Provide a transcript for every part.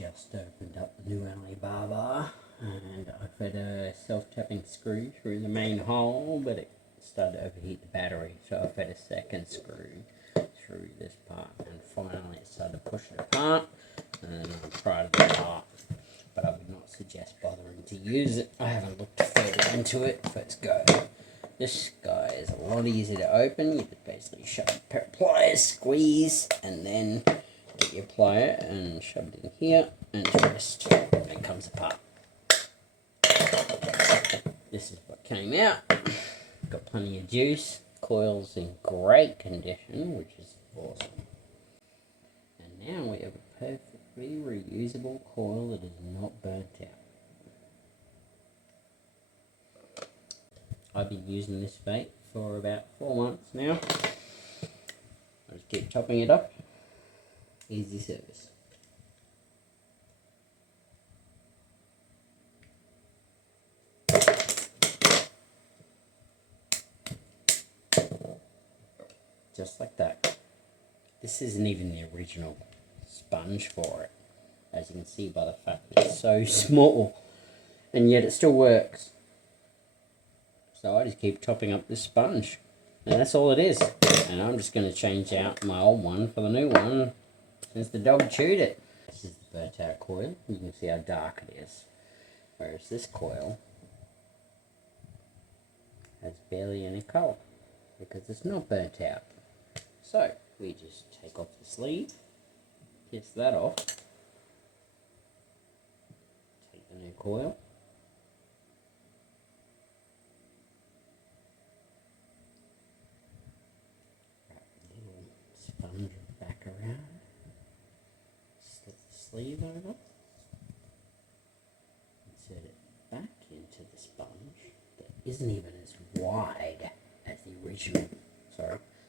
just opened up the new Alibarbar and I fed a self-tapping screw through the main hole, but it started to overheat the battery, so I fed a second screw through this part, and finally it started to push it apart, and then I pried it apart. But I would not suggest bothering to use it. I haven't looked further into it. First go. This guy is a lot easier to open. You just basically shove a pair of pliers, squeeze, and then get your plier and shove it in here and twist. And it comes apart. This is what came out. Got plenty of juice. Coils in great condition, which is awesome. And now we have a perfectly reusable coil that is not burnt out. I've been using this vape for about 4 months now. I just keep topping it up. Easy service. Just like that. This isn't even the original sponge for it, as you can see by the fact that it's so small, and yet it still works. So I just keep topping up this sponge, and that's all it is. And I'm just going to change out my old one for the new one, since the dog chewed it. This is the burnt out coil. You can see how dark it is. Whereas this coil has barely any colour, because it's not burnt out. So we just take off the sleeve, piss that off, take the new coil, wrap the little sponge back around, slip the sleeve over, insert it back into the sponge that isn't even as wide as the original,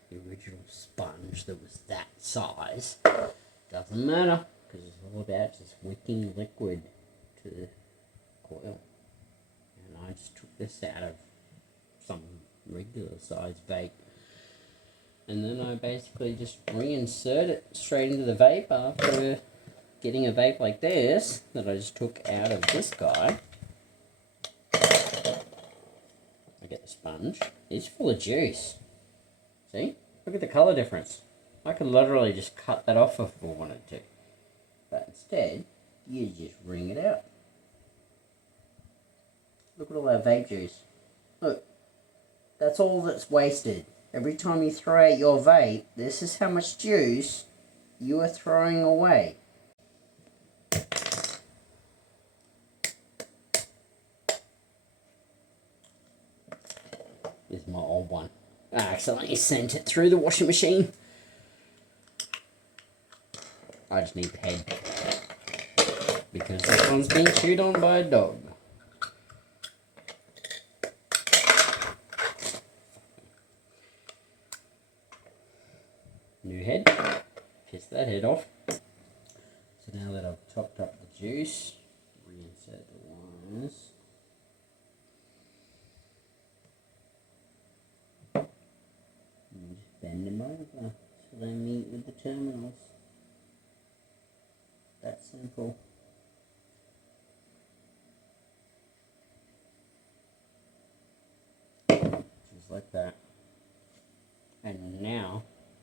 the original sponge that was that size. Doesn't matter, because it's all about just wicking liquid to the coil. And I just took this out of some regular size vape, and then I basically just reinsert it straight into the vape after getting a vape like this that I just took out of this guy. I get the sponge. It's full of juice. See? Look at the colour difference. I could literally just cut that off if I wanted to. But instead, you just wring it out. Look at all that vape juice. Look. That's all that's wasted. Every time you throw out your vape, this is how much juice you are throwing away. This is my old one. I accidentally sent it through the washing machine. I just need head, because this one's been chewed on by a dog. New head. Piss that head off. So now that I've topped up the juice, reinsert the wires. And just bend them over so they meet with the terminals. That simple. Just like that. And now,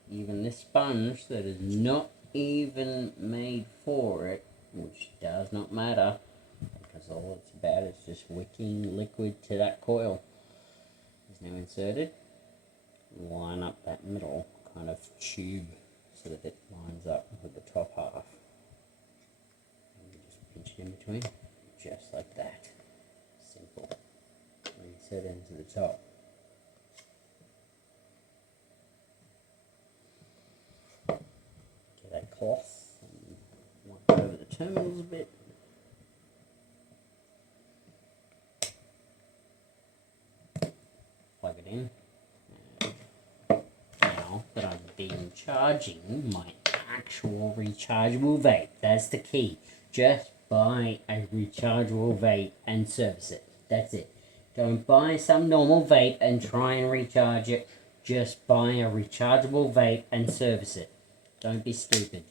even this sponge that is not even made for it, which does not matter, because all it's about is just wicking liquid to that coil, is now inserted. Line up that middle kind of tube so that it lines up with the top half. Pinch it in between, just like that. Simple. Insert it into the top. Get that cloth and wipe over the terminals a bit. Plug it in. And now that I've been charging my actual rechargeable vape, that's the key. Just buy a rechargeable vape and service it. That's it. Don't buy some normal vape and try and recharge it. Just buy a rechargeable vape and service it. Don't be stupid.